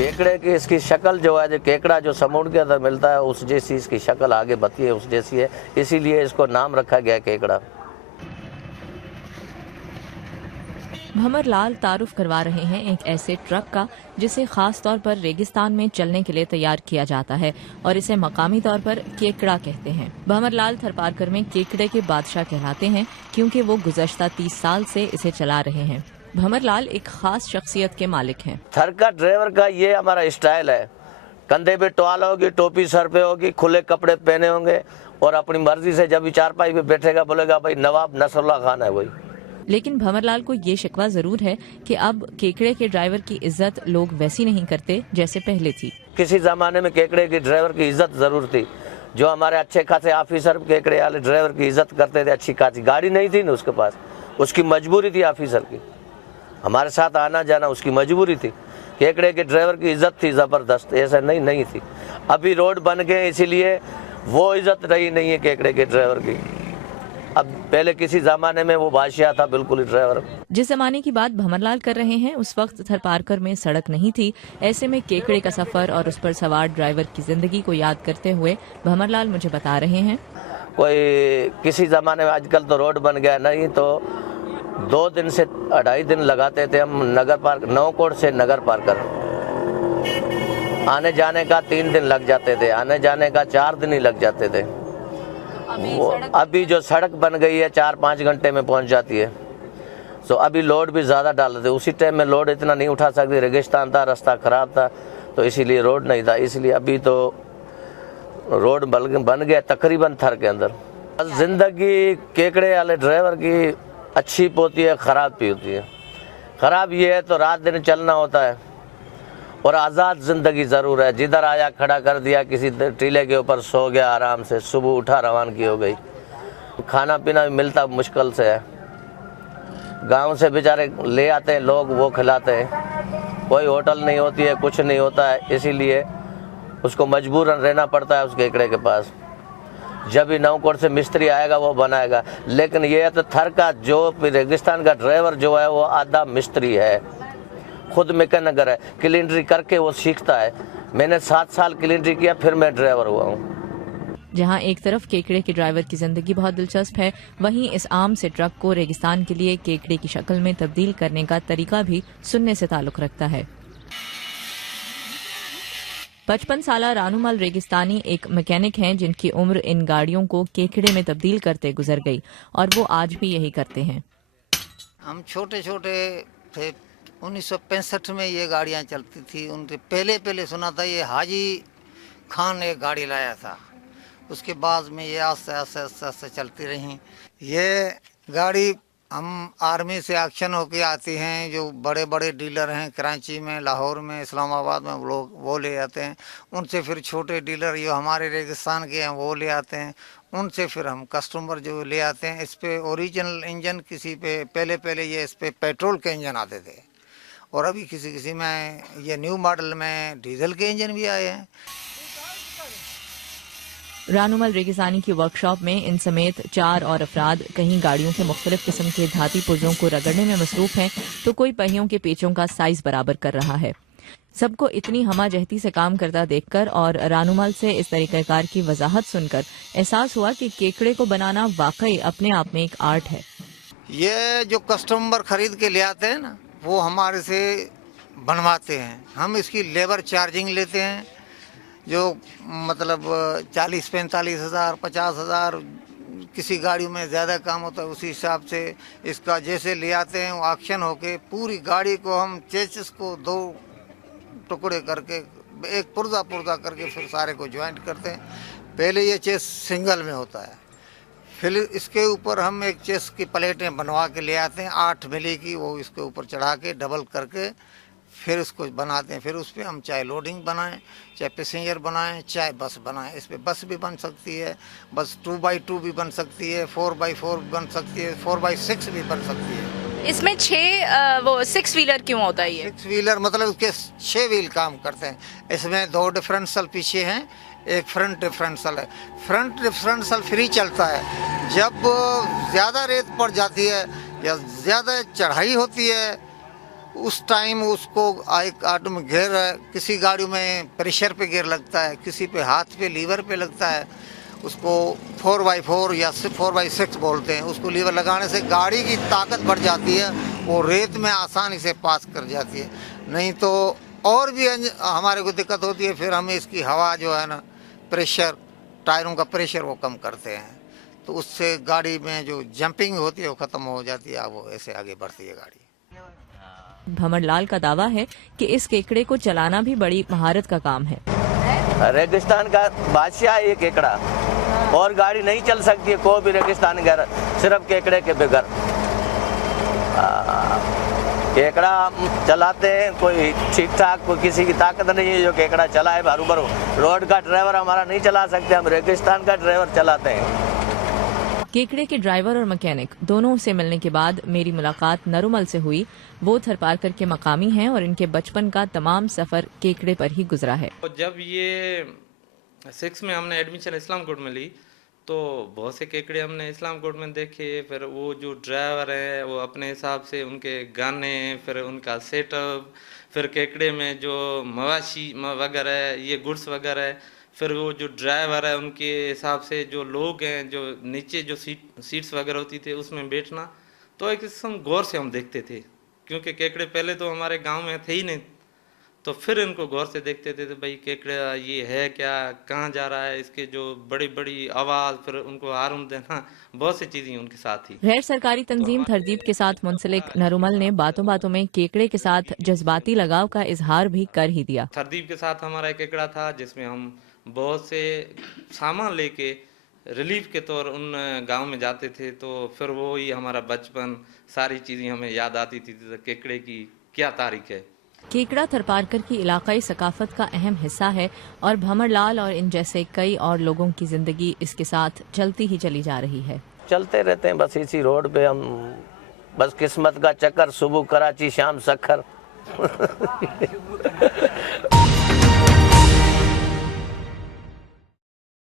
केकड़े की इसकी शक्ल जो है, जो केकड़ा जो समुद्र के अंदर मिलता है उस जैसी इसकी शक्ल आगे बढ़ती है, उस जैसी है, इसीलिए इसको नाम रखा गया केकड़ा। भंवर लाल तारुफ करवा रहे हैं एक ऐसे ट्रक का जिसे खास तौर पर रेगिस्तान में चलने के लिए तैयार किया जाता है और इसे मकामी तौर पर केकड़ा कहते हैं। भंवर लाल थरपारकर में केकड़े के बादशाह कहलाते हैं क्योंकि वो गुज़श्ता 30 साल से इसे चला रहे हैं। भंवर लाल एक खास शख्सियत के मालिक हैं। थर का ड्राइवर का ये हमारा स्टाइल है, कंधे पे टोवाल होगी, टोपी सर पे होगी, खुले कपड़े पहने होंगे और अपनी मर्जी से जब भी चारपाई पे बैठेगा बोलेगा भाई नवाब नसरुल्लाह खान है वही। लेकिन भंवर लाल को ये शिकवा जरूर है कि अब केकड़े के ड्राइवर की इज्जत लोग वैसी नहीं करते जैसे पहले थी। किसी जमाने में केकड़े के ड्राइवर की इज्जत जरूर थी, जो हमारे अच्छे खासे ऑफिसर केकड़े वाले ड्राइवर की इज्जत करते थे। अच्छी खासी गाड़ी नहीं थी ना उसके पास, उसकी मजबूरी थी ऑफिसर की, हमारे साथ आना जाना उसकी मजबूरी थी। केकड़े के ड्राइवर की इज्जत थी ज़बरदस्त, ऐसा नहीं थी। अभी रोड बन गए इसीलिए वो इज्जत रही नहीं है केकड़े के ड्राइवर की। अब पहले किसी जमाने में वो बादशाह था बिल्कुल ही ड्राइवर। जिस जमाने की बात भंवर लाल कर रहे हैं उस वक्त थरपारकर में सड़क नहीं थी। ऐसे में केकड़े का सफर और उस पर सवार ड्राइवर की जिंदगी को याद करते हुए भंवर लाल मुझे बता रहे हैं, कोई किसी जमाने में, आजकल तो रोड बन गया, नहीं तो 2 दिन से 2.5 दिन लगाते थे हम नगर पार्क, नौकोट से नगर पार्कर आने जाने का 3 दिन लग जाते थे, आने जाने का 4 दिन ही लग जाते थे। वो अभी जो सड़क बन गई है 4-5 घंटे में पहुंच जाती है। तो अभी लोड भी ज़्यादा डाल रहे थे, उसी टाइम में लोड इतना नहीं उठा सकते, रेगिस्तान था, रास्ता ख़राब था तो इसीलिए रोड नहीं था। इसलिए अभी तो रोड बन गया तकरीबन थर के अंदर। ज़िंदगी केकड़े वाले ड्राइवर की अच्छी भी होती है, ख़राब भी होती है। ख़राब ये है तो रात दिन चलना होता है और आज़ाद ज़िंदगी ज़रूर है। जिधर आया खड़ा कर दिया, किसी टीले के ऊपर सो गया आराम से, सुबह उठा रवानगी हो गई। खाना पीना भी मिलता मुश्किल से है, गांव से बेचारे ले आते हैं लोग, वो खिलाते हैं। कोई होटल नहीं होती है, कुछ नहीं होता है, इसीलिए उसको मजबूरन रहना पड़ता है उस केकड़े के पास। जब भी नौकोट से मिस्त्री आएगा वो बनाएगा। लेकिन ये है तो थर का जो रेगिस्तान का ड्राइवर जो है वो आधा मिस्त्री है, खुद मैकेनिक है, क्लीनरी करके वो सीखता है। मैंने 7 साल क्लीनरी किया, फिर मैं ड्राइवर हुआ हूँ। जहां एक तरफ केकड़े के ड्राइवर की जिंदगी बहुत दिलचस्प है, वहीं इस आम से ट्रक को रेगिस्तान के लिए केकड़े की शक्ल में तब्दील करने का तरीका भी सुनने से ताल्लुक रखता है। 55 साला रानूमल रेगिस्तानी एक मैकेनिक हैं जिनकी उम्र इन गाड़ियों को केकड़े में तब्दील करते गुजर गई और वो आज भी यही करते हैं। हम छोटे छोटे थे, 1965 में ये गाड़ियाँ चलती थी। उनसे पहले सुना था ये हाजी खान एक गाड़ी लाया था, उसके बाद में ये आस्ते आस्ते चलती रही। ये गाड़ी हम आर्मी से एक्शन होके आती हैं, जो बड़े बड़े डीलर हैं कराची में, लाहौर में, इस्लामाबाद में, लोग वो ले आते हैं। उनसे फिर छोटे डीलर जो हमारे रेगिस्तान के हैं वो ले आते हैं। उनसे फिर हम कस्टमर जो ले आते हैं। इस पे ओरिजिनल इंजन किसी पे पहले ये इस पे पेट्रोल के इंजन आते थे और अभी किसी में ये न्यू मॉडल में डीजल के इंजन भी आए हैं। रानूमल रेगिस्तानी की वर्कशॉप में इन समेत 4 और अफराद कहीं गाड़ियों के मुख्तलिफ किस्म के धाती पुर्जों को रगड़ने में मसरूफ हैं तो कोई पहियों के पेचों का साइज बराबर कर रहा है। सबको इतनी हमाजहती से काम करता देखकर और रानूमल से इस तरीक़ाकार की वजाहत सुनकर एहसास हुआ कि केकड़े को बनाना वाकई अपने आप में एक आर्ट है। ये जो कस्टमर खरीद के ले आते हैं ना, वो हमारे से बनवाते हैं। हम इसकी लेबर चार्जिंग लेते हैं, जो मतलब 40-45 हज़ार 50 हज़ार, किसी गाड़ियों में ज़्यादा काम होता है उसी हिसाब से इसका जैसे ले आते हैं। वो ऑक्शन होके पूरी गाड़ी को हम चेसिस को 2 टुकड़े करके एक पुर्जा करके फिर सारे को ज्वाइंट करते हैं। पहले ये चेस सिंगल में होता है, फिर इसके ऊपर हम एक चेस की प्लेटें बनवा के ले आते हैं 8 मिली की, वो इसके ऊपर चढ़ा के डबल करके फिर उसको बनाते हैं। फिर उस पर हम चाहे लोडिंग बनाएं, चाहे पैसेंजर बनाएं, चाहे बस बनाएं। इस पर बस भी बन सकती है, बस 2x2 भी बन सकती है, 4x4 भी बन सकती है, 4x6 भी बन सकती है। इसमें 6 व्हीलर क्यों होता है? ये 6 व्हीलर मतलब उसके 6 व्हील काम करते हैं। इसमें 2 डिफरेंशियल पीछे हैं, एक फ्रंट डिफरेंशियल है। फ्रंट डिफरेंशियल फ्री चलता है जब ज़्यादा रेत पड़ जाती है या ज़्यादा चढ़ाई होती है उस टाइम उसको एक ऑटो में गियर, किसी गाड़ी में प्रेशर पे गियर लगता है, किसी पे हाथ पे लीवर पे लगता है, उसको 4x4 या 4x6 बोलते हैं। उसको लीवर लगाने से गाड़ी की ताकत बढ़ जाती है, वो रेत में आसानी से पास कर जाती है। नहीं तो और भी हमारे को दिक्कत होती है। फिर हमें इसकी हवा जो है ना, प्रेशर, टायरों का प्रेशर वो कम करते हैं, तो उससे गाड़ी में जो जंपिंग होती है वो ख़त्म हो जाती है, वो ऐसे आगे बढ़ती है गाड़ी। भंवरलाल का दावा है कि इस केकड़े को चलाना भी बड़ी महारत का काम है। रेगिस्तान का बादशाह है ये केकड़ा, और गाड़ी नहीं चल सकती है कोई भी रेगिस्तान घर, सिर्फ केकड़े के बगैर। केकड़ा हम चलाते हैं, कोई ठीक ठाक, कोई किसी की ताकत नहीं है जो केकड़ा चलाए बारू बारू। रोड का ड्राइवर हमारा नहीं चला सकते, हम रेगिस्तान का ड्राइवर चलाते हैं। केकड़े के ड्राइवर और मैकेनिक दोनों से मिलने के बाद मेरी मुलाकात नरुमल से हुई। वो थरपारकर के मकामी हैं और इनके बचपन का तमाम सफर केकड़े पर ही गुजरा है। जब ये 6 में हमने एडमिशन इस्लाम कोर्ट में ली, तो बहुत से केकड़े हमने इस्लाम कोर्ट में देखे। फिर वो जो ड्राइवर है वो अपने हिसाब से उनके गाने, फिर उनका सेटअप, फिर केकड़े में जो मवाशी वगैरह, ये गुड्स वगैरह, फिर वो जो ड्राइवर है उनके हिसाब से जो लोग हैं, जो नीचे जो सीट्स वगैरह होती थी उसमें बैठना, तो एक किस्म गौर से हम देखते थे, क्योंकि केकड़े पहले तो हमारे गांव में थे ही नहीं। तो फिर इनको गौर से देखते थे, तो भाई केकड़ा ये है क्या, कहाँ जा रहा है, इसके जो बड़ी बड़ी आवाज़, फिर उनको हारून देना, बहुत सी चीज़ें उनके साथ थी। गैर सरकारी तंजीम थरदीब के साथ मुंसलिक नरुमल ने बातों बातों में केकड़े के साथ जज्बाती लगाव का इजहार भी कर ही दिया। थरदीब के साथ हमारा एक केकड़ा था जिसमें हम बहुत से सामान लेके रिलीफ के तौर उन गांव में जाते थे। तो फिर वो ही हमारा बचपन, सारी चीज़ें हमें याद आती थी, तो केकड़े की क्या तारीख है। केकड़ा थरपारकर की इलाकाई सकाफत का अहम हिस्सा है और भंवरलाल और इन जैसे कई और लोगों की जिंदगी इसके साथ चलती ही चली जा रही है। चलते रहते हैं बस इसी रोड पे हम, बस किस्मत का चक्कर, सुबह कराची शाम सखर।